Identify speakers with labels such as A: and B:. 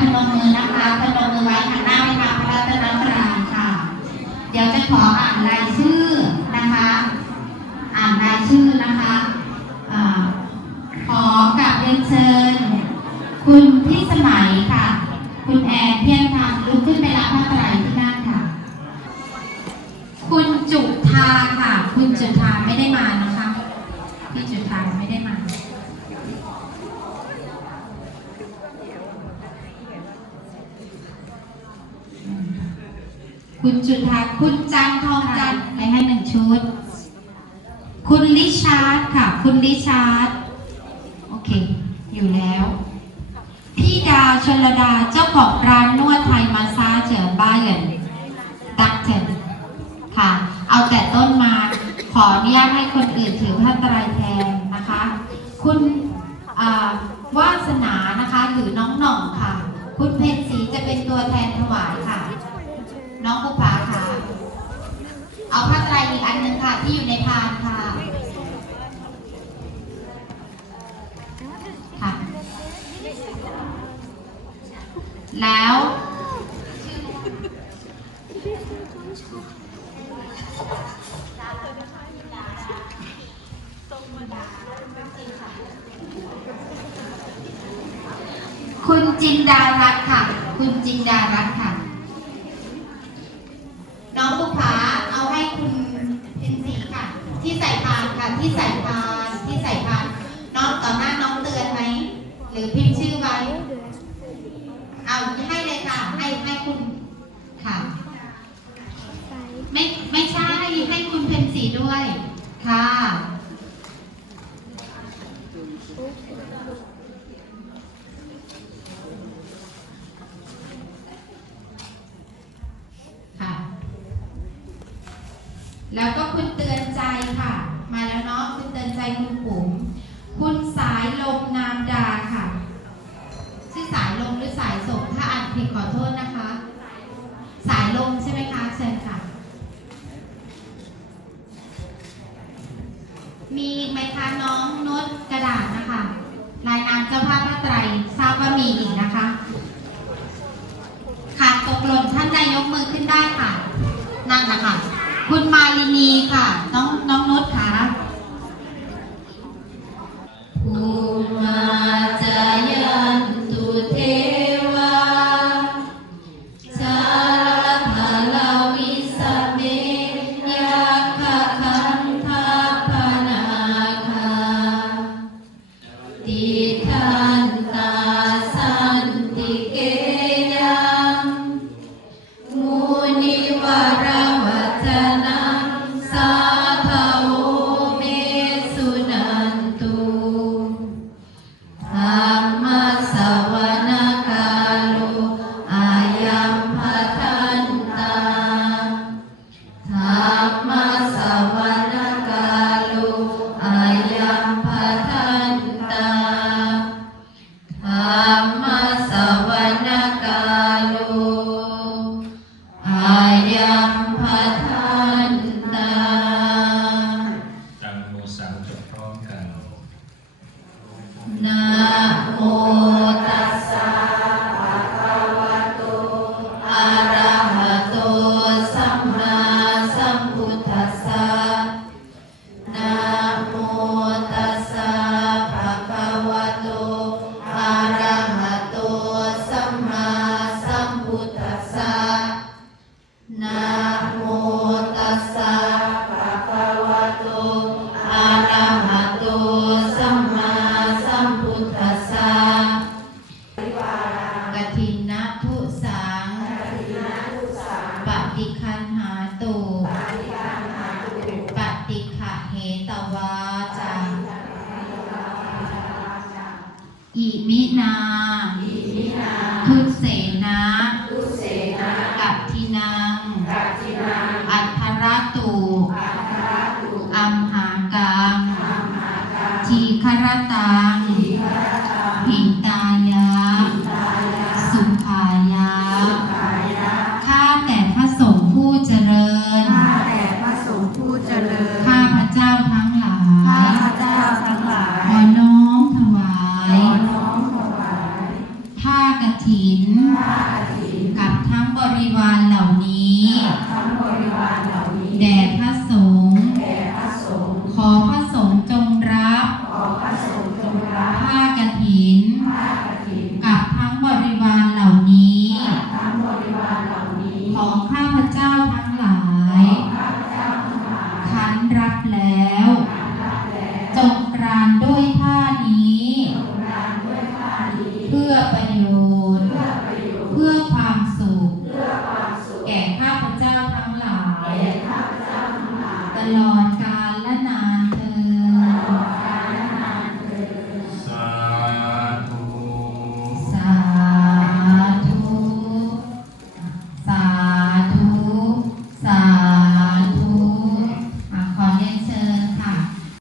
A: พนมมือนะคะพนมมือไว้หันหน้าไปทางพระรัตนตรัยค่ะ เดี๋ยวจะขออ่านรายชื่อนะคะ อ่านรายชื่อนะคะอ่าขอกราบเรียนเชิญ คุณพี่สมัยค่ะ คุณแอนเพียงทางลุกขึ้นไปรับพระไตรที่นั่นค่ะ คุณจุธาค่ะ คุณจุธาไม่ได้มานะคะ พี่จุธาไม่ได้มา คุณจุธาคุณจันทองจันไปให้หนึ่งชุด คุณลิชาร์ดค่ะ คุณลิชาร์ดโอเค อยู่แล้ว พี่ดาวชลดาเจ้าของร้านนวดไทยมาซาเจอบ้าเหยินดักเจนค่ะ เอาแต่ต้นมา ขออนุญาตให้คนอื่นถือผ้าไตรแทนนะคะ คุณวาสนานะคะ หรือน้องหน่องค่ะ คุณเพนสีจะเป็นตัวแทนถวายค่ะ น้องภูผาค่ะ เอาผ้าไตรอีกอันหนึ่งค่ะ ที่อยู่ในพานค่ะ ค่ะ แล้วคุณจินดารัตน์ค่ะ คุณจินดารัตน์ค่ะ ที่ใส่พานที่ใส่พานน้องต่อหน้าน้องเตือนไหมหรือพิมพ์ชื่อไว้ เอาให้เลยค่ะ ให้ให้คุณค่ะ ไม่ไม่ใช่ให้คุณเพ็ญศรีด้วย ค่ะ ค่ะ แล้วก็คุณเตือนใจค่ะ มาแล้วเนาะคุณเตือนใจคุณปุ๋มคุณสายลมนามดาค่ะ ชื่อสายลมหรือสายส่งถ้าอ่านผิดขอโทษนะคะ สายลมใช่ไหมคะเชิญค่ะ มีอีกไหมคะน้องน้ตกระดาษนะคะรายนามเจ้าภาพพระไตรทราบว่ามีอีกนะคะขาดตกหล่นท่านใดยกมือขึ้นได้ค่ะ นั่นนะคะ คุณมาลินีค่ะ น้องน้องนุชค่ะภูมาจายันตุเทวาชาลาลาวิสเมยาคคันทาปนาคาติ อิมินา ทุากฐิน กับทั้งบริวารเหล่านี้ แด่พระ